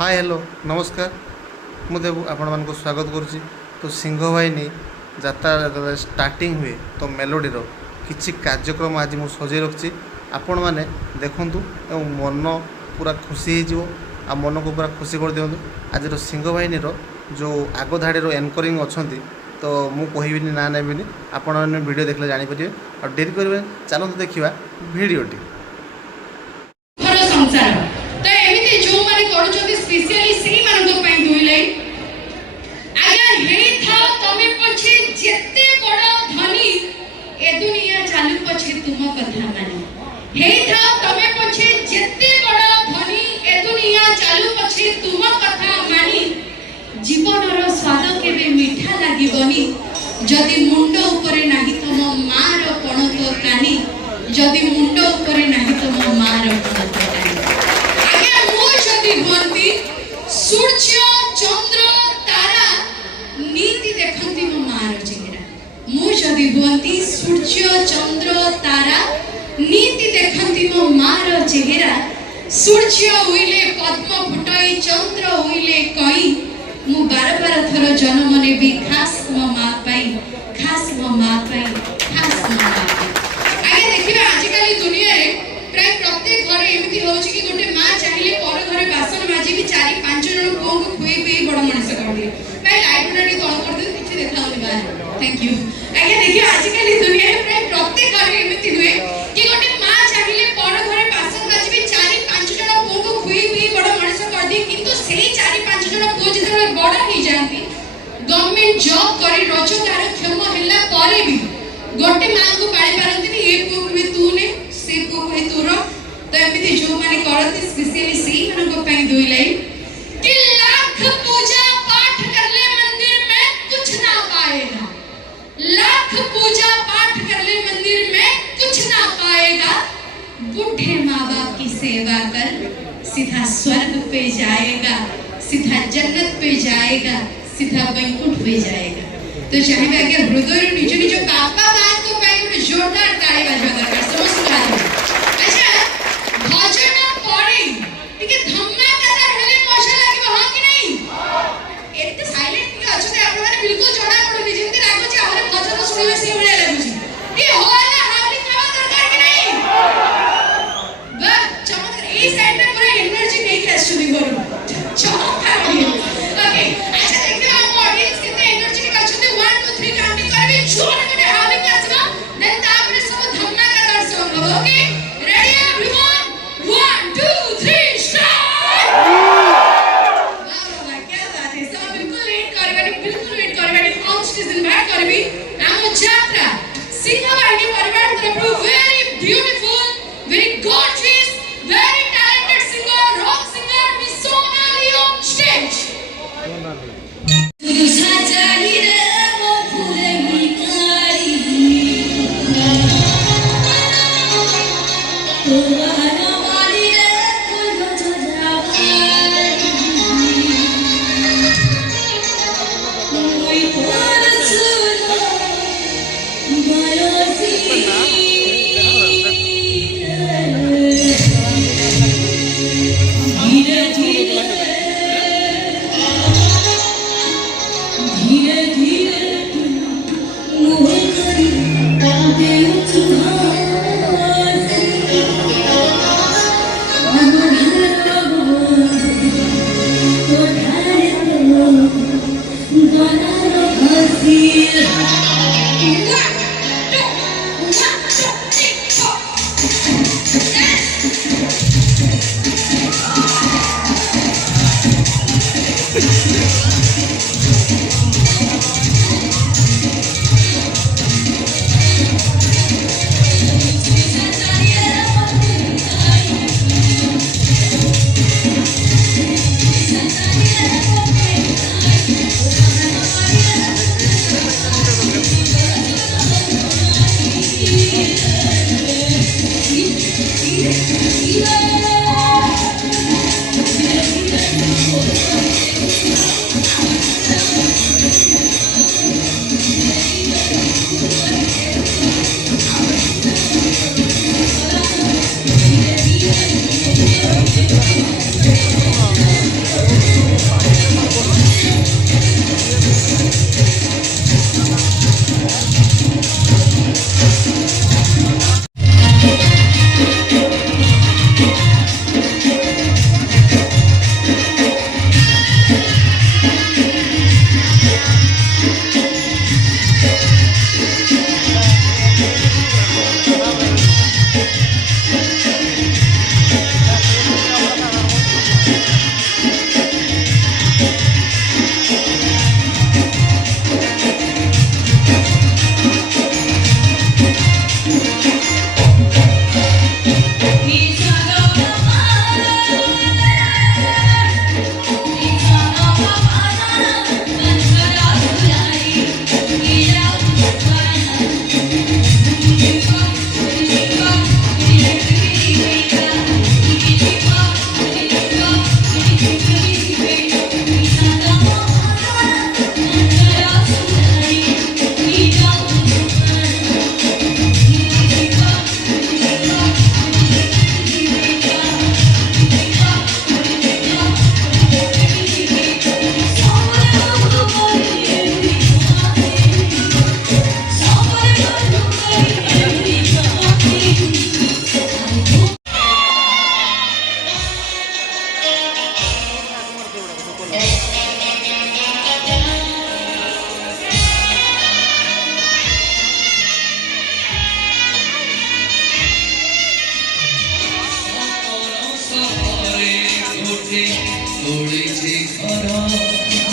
Hi hello नमस्कार मु देव आपण को स्वागत करुच्ची। तो सिंह वाहिनी यात्रा स्टार्टिंग हुए तो मेलोडीर किसी कार्यक्रम आज मुझे सजे रखी आपण मैंने देखूँ और मन पूरा खुशी हो आ मन को पूरा खुशी कर दिंतु। आज सिंह वाहिनी जो आग धाड़ी एंकरिंग अच्छा तो मु कहबिनी ना नेबिनी आपण मैंने वीडियो देखले जानीपर और डेरी करेंगे चलते देखा भिडटी स्पेशली सेही मानको पई दुई लाइन आज्ञा हेई था तमे पछे जेते बड़ धनी ए दुनिया चालू पछे तुम कथा मानी हेई था तमे पछे जेते बड़ धनी ए दुनिया चालू पछे तुम कथा मानी जीवनर स्वाद केबे मीठा लागिबनी जदि मुंड ऊपर नाही तम मार पणत कानी जदि मुंड ऊपर नाही तम मार पणत कानी आज्ञा मो जदि भंती सूर्य चंद्र तारा नीति देखंती मो मार चेहरा मु जदि भंती सूर्य चंद्र तारा नीति देखंती मो मार चेहरा सूर्य उइले पद्म फुटाई चंद्र उइले कई मु बार बार थर जन्म नेबी खास मो मां पाई खास मो मां पाई खास मो मां पाई आगे देखिबा आजिकाली दुनिया रे प्राय प्रत्येक घरे एमिति होउची कि गोटे मां चाहिले पर घरे बासन माजी भी 4-5 जन को खुई पी बड़ मनुष्य कर दिए भाई लाइब्रेरी तळ कर दे किछि देखाउनी बाहर थैंक यू आगे देखियो आजिकाली दुनिया रे प्राय प्रत्येक घरे एमिति हुए कि गोटे मां चाहिले पर घरे बासन माजी भी 4-5 जन को खुई पी बड़ मनुष्य कर दिए किंतु सेही 4-5 जन को जेते बड़ ही जानती गवर्नमेंट जॉब करी रोजगार क्षम हैला परे भी गोटे मां को पाଳି पारंती ए को भी तू ने से को है तोर तो एमिति जो माने करती स्पेशली सेही मन को पई दुई लाइन कि लाख पूजा पाठ कर ले मंदिर में कुछ ना पाएगा लाख पूजा पाठ कर ले मंदिर में कुछ ना पाएगा बूढ़े माँ-बाप की सेवा कर सीधा स्वर्ग पे जाएगा सीधा जन्नत पे जाएगा सीधा वैकुंठ पे जाएगा। तो चाहिए आगे हृदय निज निज बापा मां को पई जोरदार ताली बजावा दरकार समस्त अच्छा भजन पड़ी टिके धमाकेदार हेले मजा लागिबो हां कि नहीं एते साइलेंट के अछते आपण माने बिल्कुल जणा पडुनी जेंति लागो जे हमरे भजन सुनिबे से बढिया लागुची ए होला हावली खावा दरकार कि नहीं वाह चमत्कार ए साइड में पूरा एनर्जी नहीं के आछुनी घरु चमत्कार ओके अच्छा देखियो हम ऑडियंस कितने एनर्जी के अछते 1 2 3 काउंटिंग करबे जोर में हावली के आछबा देन तापरे सब धमाकेदार सॉन्ग हो ओके रेडी एवरीवन 1 2 3 स्टार्ट वाह क्या बात है सब बिल्कुल लेट करबे ऑन स्टेज इन बैक करबी हम यात्रा सिंह वाहिनी परिवार तरफ very beautiful very gorgeous very talented singer rock singer Miss Sonali on stage ତୋଳିଛି ଘର